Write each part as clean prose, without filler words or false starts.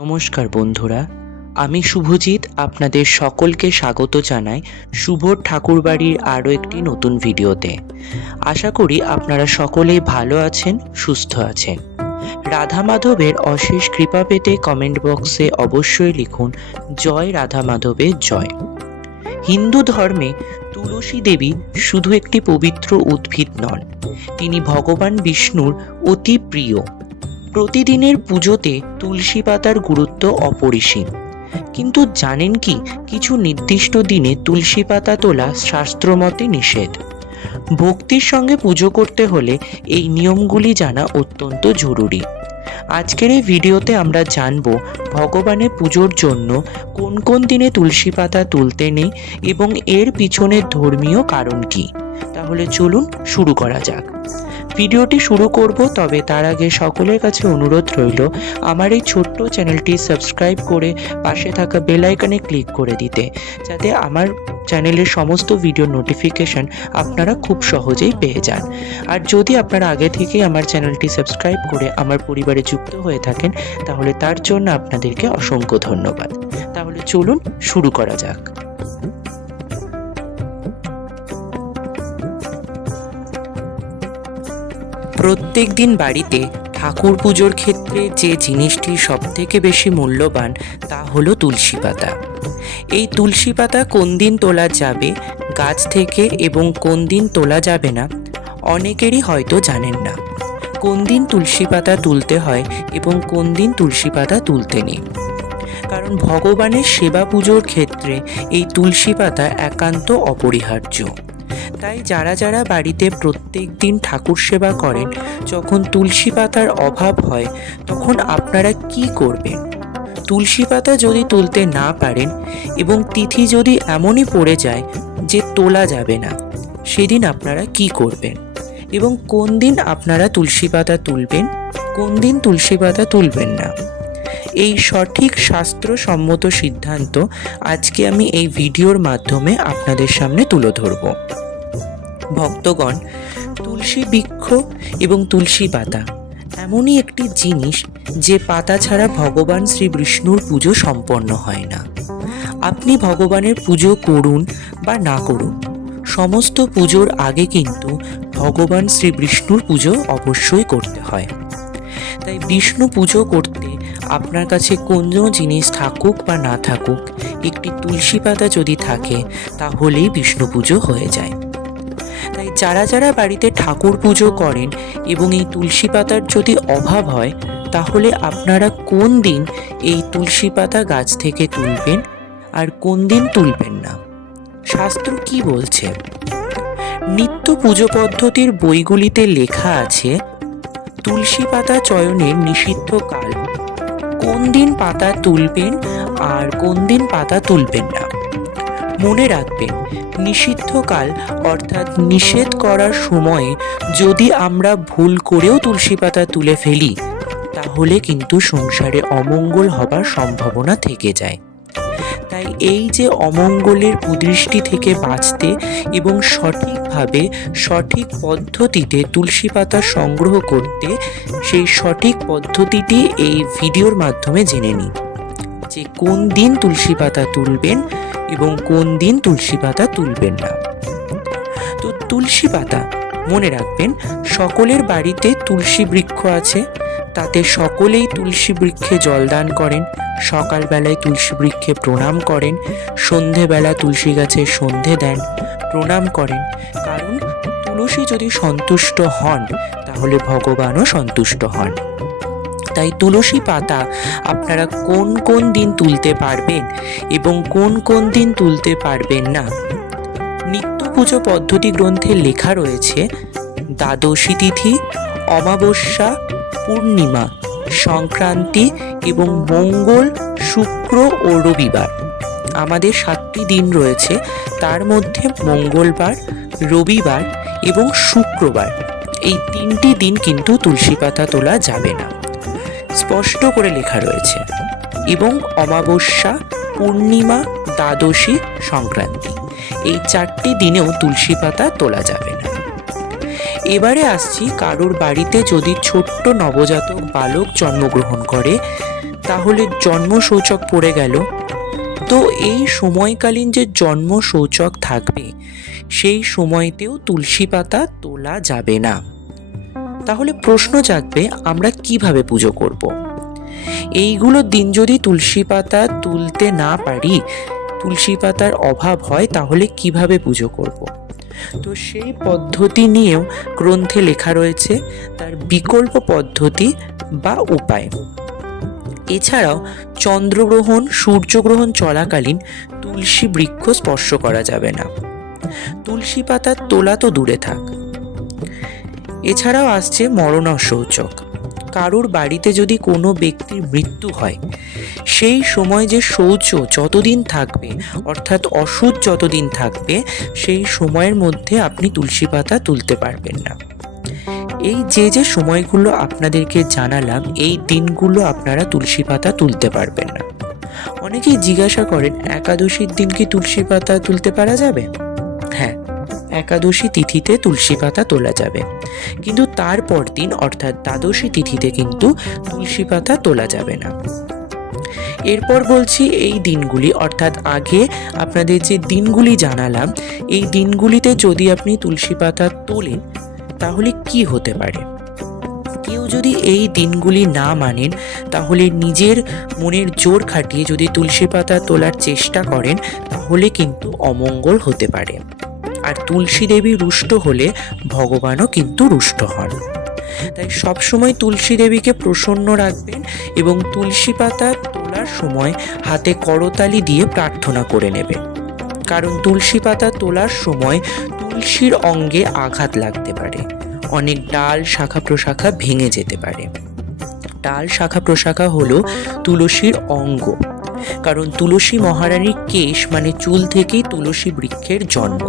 নমস্কার বন্ধুরা, আমি শুভজিৎ আপনাদের সকলকে স্বাগত জানাই শুভর ঠাকুরবাড়ির আরও একটি নতুন ভিডিওতে। আশা করি আপনারা সকলেই ভালো আছেন, সুস্থ আছেন। রাধা মাধবের অশেষ কৃপা পেতে কমেন্ট বক্সে অবশ্যই লিখুন জয় রাধা মাধবের জয়। হিন্দু ধর্মে তুলসী দেবী শুধু একটি পবিত্র উদ্ভিদ নন, তিনি ভগবান বিষ্ণুর অতি প্রিয়। প্রতিদিনের পুজোতে তুলসী পাতার গুরুত্ব অপরিসীম। কিন্তু জানেন কি, কিছু নির্দিষ্ট দিনে তুলসী পাতা তোলা শাস্ত্রমতে নিষেধ। ভক্তির সঙ্গে পুজো করতে হলে এই নিয়মগুলি জানা অত্যন্ত জরুরি। আজকের এই ভিডিওতে আমরা জানব ভগবানের পুজোর জন্য কোন কোন দিনে তুলসী পাতা তুলতে নেই এবং এর পিছনের ধর্মীয় কারণ কি। তাহলে চলুন শুরু করা যাক। ভিডিওটি শুরু করব, তবে তার আগে সকলের কাছে অনুরোধ রইল আমার এই ছোট্ট চ্যানেলটি সাবস্ক্রাইব করে পাশে থাকা বেল আইকনে ক্লিক করে দিতে, যাতে আমার চ্যানেলের সমস্ত ভিডিও নোটিফিকেশন আপনারা খুব সহজেই পেয়ে যান। আর যদি আপনারা আগে থেকেই আমার চ্যানেলটি সাবস্ক্রাইব করে আমার পরিবারে যুক্ত হয়ে থাকেন, তাহলে তার জন্য আপনাদেরকে অসংখ্য ধন্যবাদ। তাহলে চলুন শুরু করা যাক। প্রত্যেক দিন বাড়িতে ঠাকুর পুজোর ক্ষেত্রে যে জিনিসটি সবথেকে বেশি মূল্যবান তা হলো তুলসী পাতা। এই তুলসী পাতা কোন দিন তোলা যাবে গাছ থেকে এবং কোন দিন তোলা যাবে না অনেকেরই হয়তো জানেন না। কোন দিন তুলসী পাতা তুলতে হয় এবং কোন দিন তুলসী পাতা তুলতে নেই, কারণ ভগবানের সেবা পুজোর ক্ষেত্রে এই তুলসী পাতা একান্ত অপরিহার্য। তাই যারা যারা বাড়িতে প্রত্যেক দিন ঠাকুর সেবা করেন, যখন তুলসী পাতার অভাব হয় তখন আপনারা কি করবেন? তুলসী পাতা যদি তুলতে না পারেন এবং তিথি যদি এমনই পড়ে যায় যে তোলা যাবে না, সেদিন আপনারা কি করবেন এবং কোন দিন আপনারা তুলসী পাতা তুলবেন, কোন দিন তুলসী পাতা তুলবেন না, এই সঠিক শাস্ত্রসম্মত সিদ্ধান্ত আজকে আমি এই ভিডিওর মাধ্যমে আপনাদের সামনে তুলে ধরব। ভক্তগণ, তুলসী বৃক্ষ এবং তুলসী পাতা এমনই একটি জিনিস যে পাতা ছাড়া ভগবান শ্রী বিষ্ণুর পুজো সম্পন্ন হয় না। আপনি ভগবানের পুজো করুন বা না করুন, সমস্ত পুজোর আগে কিন্তু ভগবান শ্রী বিষ্ণুর পুজো অবশ্যই করতে হয়। তাই বিষ্ণু পুজো করতে আপনার কাছে কোনো জিনিস থাকুক বা না থাকুক, একটি তুলসী পাতা যদি থাকে তাহলেই বিষ্ণু পুজো হয়ে যায়। তাই যারা যারা বাড়িতে ঠাকুর পুজো করেন এবং এই তুলসী পাতার যদি অভাব হয়, তাহলে আপনারা কোন দিন এই তুলসী পাতা গাছ থেকে তুলবেন আর কোন দিন তুলবেন না, শাস্ত্র কি বলছে? নিত্য পুজো পদ্ধতির বইগুলিতে লেখা আছে তুলসী পাতা চয়নের নিষিদ্ধ কাল, কোন দিন পাতা তুলবেন আর কোন দিন পাতা তুলবেন না। মনে রাখবেন, নিষিদ্ধকাল অর্থাৎ নিষেধ করার সময়ে যদি আমরা ভুল করেও তুলসী পাতা তুলে ফেলি, তাহলে কিন্তু সংসারে অমঙ্গল হবার সম্ভাবনা থেকে যায়। তাই এই যে অমঙ্গলের কুদৃষ্টি থেকে বাঁচতে এবং সঠিকভাবে সঠিক পদ্ধতিতে তুলসী পাতা সংগ্রহ করতে, সেই সঠিক পদ্ধতিটি এই ভিডিওর মাধ্যমে জেনে নিন যে কোন দিন তুলসী পাতা তুলবেন এবং কোন দিন তুলসী পাতা তুলবেন না। তো তুলসী পাতা মনে রাখবেন, সকলের বাড়িতে তুলসী বৃক্ষ আছে, তাতে সকলেই তুলসী বৃক্ষে জলদান করেন, সকালবেলায় তুলসী বৃক্ষে প্রণাম করেন, সন্ধেবেলা তুলসী গাছে সন্ধে দেন, প্রণাম করেন। কারণ তুলসী যদি সন্তুষ্ট হন তাহলে ভগবানও সন্তুষ্ট হন। তাই তুলসী পাতা আপনারা কোন কোন দিন তুলতে পারবেন এবং কোন কোন দিন তুলতে পারবেন না, নিত্য পুজো পদ্ধতি গ্রন্থে লেখা রয়েছে দ্বাদশী তিথি, অমাবস্যা, পূর্ণিমা, সংক্রান্তি এবং মঙ্গল, শুক্র ও রবিবার। আমাদের 7টি দিন রয়েছে, তার মধ্যে মঙ্গলবার, রবিবার এবং শুক্রবার, এই 3টি দিন কিন্তু তুলসী পাতা তোলা যাবে না, স্পষ্ট করে লেখা রয়েছে। এবং অমাবস্যা, পূর্ণিমা, দ্বাদশী, সংক্রান্তি, এই 4টি দিনেও তুলসী পাতা তোলা যাবে না। এবারে আসছি, কারোর বাড়িতে যদি ছোট্ট নবজাতক বালক জন্মগ্রহণ করে, তাহলে জন্ম সূচক পড়ে গেল। তো এই সময়কালীন যে জন্ম সূচক থাকবে সেই সময়তেও তুলসী পাতা তোলা যাবে না। তাহলে প্রশ্ন জাগবে, আমরা কিভাবে পুজো করব? এইগুলো দিন যদি তুলসী পাতা তুলতে না পারি, তুলসী পাতার অভাব হয়, তাহলে কিভাবে পুজো করব? তো সেই পদ্ধতি নিয়েও গ্রন্থে লেখা রয়েছে, তার বিকল্প পদ্ধতি বা উপায়। এছাড়াও চন্দ্রগ্রহণ, সূর্যগ্রহণ চলাকালীন তুলসী বৃক্ষ স্পর্শ করা যাবে না। তুলসী পাতা তোলা তো দূরে থাক, এছাড়াও আসছে মরণসূচক। কারুর বাড়িতে যদি কোনো ব্যক্তির মৃত্যু হয়, সেই সময় যে শৌচ যতদিন থাকবে, অর্থাৎ অশুদ্ধ যতদিন থাকবে, সেই সময়ের মধ্যে আপনি তুলসী পাতা তুলতে পারবেন না। এই যে সময়গুলো আপনাদেরকে জানালাম, এই দিনগুলো আপনারা তুলসী পাতা তুলতে পারবেন না। অনেকেই জিজ্ঞাসা করেন, একাদশীর দিন কি তুলসী পাতা তুলতে পারা যাবে? হ্যাঁ, একাদশী তিথিতে তুলসী পাতা তোলা যাবে, কিন্তু তারপর দিন অর্থাৎ দ্বাদশী তিথিতে কিন্তু তুলসী পাতা তোলা যাবে না। এরপর বলছি এই দিনগুলি, অর্থাৎ আগে আপনাদের যে দিনগুলি জানালাম, এই দিনগুলিতে যদি আপনি তুলসী পাতা তোলেন তাহলে কি হতে পারে। কেউ যদি এই দিনগুলি না মানেন, তাহলে নিজের মনের জোর খাটিয়ে যদি তুলসী পাতা তোলার চেষ্টা করেন, তাহলে কিন্তু অমঙ্গল হতে পারে। আর তুলসী দেবী রুষ্ট হলে ভগবানও কিন্তু রুষ্ট হন। তাই সবসময় তুলসী দেবীকে প্রসন্ন রাখবেন এবং তুলসী পাতা তোলার সময় হাতে করতালি দিয়ে প্রার্থনা করে নেবেন। কারণ তুলসী পাতা তোলার সময় তুলসীর অঙ্গে আঘাত লাগতে পারে, অনেক ডাল শাখা প্রশাখা ভেঙে যেতে পারে। ডাল শাখা প্রশাখা হলো তুলসীর অঙ্গ, কারণ তুলসী মহারানীর কেশ মানে চুল থেকেই তুলসী বৃক্ষের জন্ম,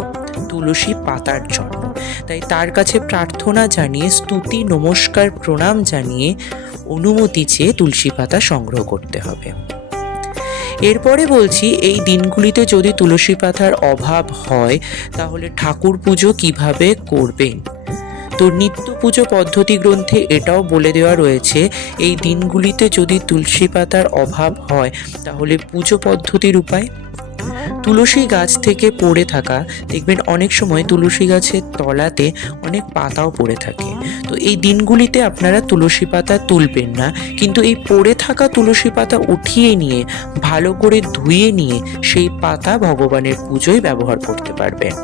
তুলসী পাতার জন্ম। তাই তার কাছে প্রার্থনা জানিয়ে, স্তুতি নমস্কার প্রণাম জানিয়ে, অনুমতি চেয়ে তুলসী পাতা সংগ্রহ করতে হবে। এরপরে বলছি, এই দিনগুলিতে যদি তুলসী পাতার অভাব হয়, তাহলে ঠাকুর পুজো কিভাবে করবেন। তো নিত্য পুজো পদ্ধতি গ্রন্থে এটাও বলে দেওয়া রয়েছে, এই দিনগুলিতে যদি তুলসী পাতার অভাব হয় তাহলে পুজো পদ্ধতির উপায়। তুলসী গাছ থেকে পড়ে থাকা, দেখবেন অনেক সময় তুলসী গাছের তলাতে অনেক পাতাও পড়ে থাকে। তো এই দিনগুলিতে আপনারা তুলসী পাতা তুলবেন না, কিন্তু এই পড়ে থাকা তুলসী পাতা উঠিয়ে নিয়ে, ভালো করে ধুয়ে নিয়ে সেই পাতা ভগবানের পুজোয় ব্যবহার করতে পারবেন।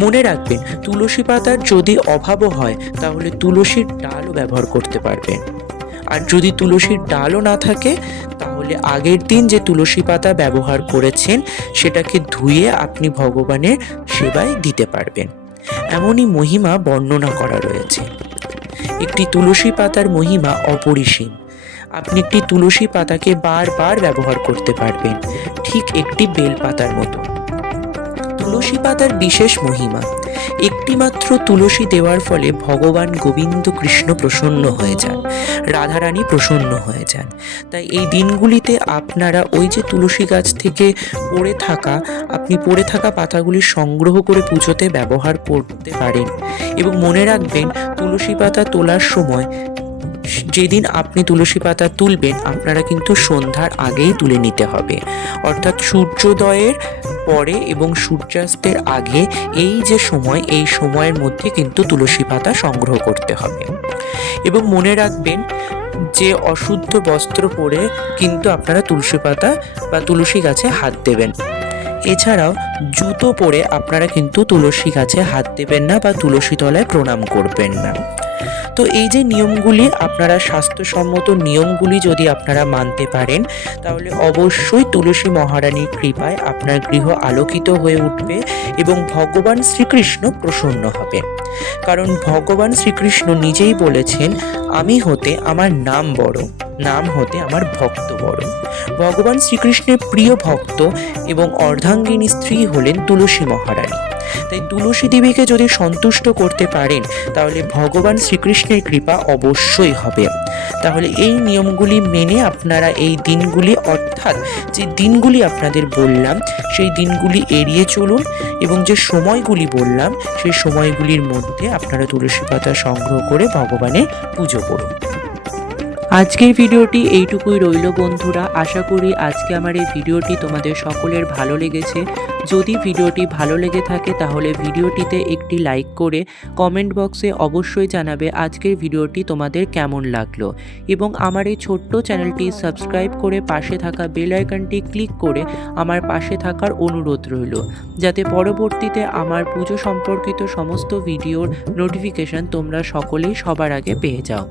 মনে রাখবেন, তুলসী পাতার যদি অভাবও হয় তাহলে তুলসীর ডালও ব্যবহার করতে পারবেন। আর যদি তুলসীর ডালও না থাকে, তাহলে আগের দিন যে তুলসী পাতা ব্যবহার করেছেন সেটাকে ধুয়ে আপনি ভগবানের সেবায় দিতে পারবেন। এমনই মহিমা বর্ণনা করা রয়েছে। একটি তুলসী পাতার মহিমা অপরিসীম। আপনি একটি তুলসী পাতাকে বারবার ব্যবহার করতে পারবেন, ঠিক একটি বেল পাতার মতো। তুলসী পাতার বিশেষ মহিমা, একটি মাত্র তুলসী দেওয়ার ফলে ভগবান গোবিন্দ কৃষ্ণ প্রসন্ন হয়ে যান, রাধারানী প্রসন্ন হয়ে যান। তাই এই দিনগুলিতে আপনারা ওই যে তুলসী গাছ থেকে পড়ে থাকা পাতাগুলি সংগ্রহ করে পুজোতে ব্যবহার করতে পারেন। এবং মনে রাখবেন, তুলসী পাতা তোলার সময়, যেদিন আপনি তুলসী পাতা তুলবেন, আপনারা কিন্তু সন্ধ্যার আগেই তুলে নিতে হবে, অর্থাৎ সূর্যোদয়ের পরে এবং সূর্যাস্তের আগে এই যে সময়, এই সময়ের মধ্যে কিন্তু তুলসী পাতা সংগ্রহ করতে হবে। এবং মনে রাখবেন যে অশুদ্ধ বস্ত্র পরে কিন্তু আপনারা তুলসী পাতা বা তুলসী গাছে হাত দেবেন। এছাড়াও জুতো পরে আপনারা কিন্তু তুলসী গাছে হাত দেবেন না বা তুলসী তলায় প্রণাম করবেন না। তো এই যে নিয়মগুলি, আপনারা স্বাস্থ্যসম্মত নিয়মগুলি যদি আপনারা মানতে পারেন, তাহলে অবশ্যই তুলসী মহারানীর কৃপায় আপনার গৃহ আলোকিত হয়ে উঠবে এবং ভগবান শ্রীকৃষ্ণ প্রসন্ন হবেন। কারণ ভগবান শ্রীকৃষ্ণ নিজেই বলেছেন, আমি হতে আমার নাম বড়, নাম হতে আমার ভক্ত বড়। ভগবান শ্রীকৃষ্ণের প্রিয় ভক্ত এবং অর্ধাঙ্গিনী স্ত্রী হলেন তুলসী মহারানী। তাই তুলসী দেবীকে যদি সন্তুষ্ট করতে পারেন, তাহলে ভগবান শ্রীকৃষ্ণের কৃপা অবশ্যই হবে। তাহলে এই নিয়মগুলি মেনে আপনারা এই দিনগুলি, অর্থাৎ যে দিনগুলি আপনাদের বললাম, সেই দিনগুলি এড়িয়ে চলুন এবং যে সময়গুলি বললাম, সেই সময়গুলির মধ্যে আপনারা তুলসী পাতা সংগ্রহ করে ভগবানের পুজো করুন। আজকের ভিডিওটি এইটুকুই রইল বন্ধুরা। আশা করি আজকে আমার এই ভিডিওটি তোমাদের সকলের ভালো লেগেছে। যদি ভিডিওটি ভালো লেগে থাকে তাহলে ভিডিওটিতে একটি লাইক করে কমেন্ট বক্সে অবশ্যই জানাবে আজকের ভিডিওটি তোমাদের কেমন লাগলো, এবং আমার এই ছোট্ট চ্যানেলটি সাবস্ক্রাইব করে পাশে থাকা বেল আইকনটি ক্লিক করে আমার পাশে থাকার অনুরোধ রইল, যাতে পরবর্তীতে আমার পুজো সম্পর্কিত সমস্ত ভিডিওর নোটিফিকেশন তোমরা সকলেই সবার আগে পেয়ে যাও।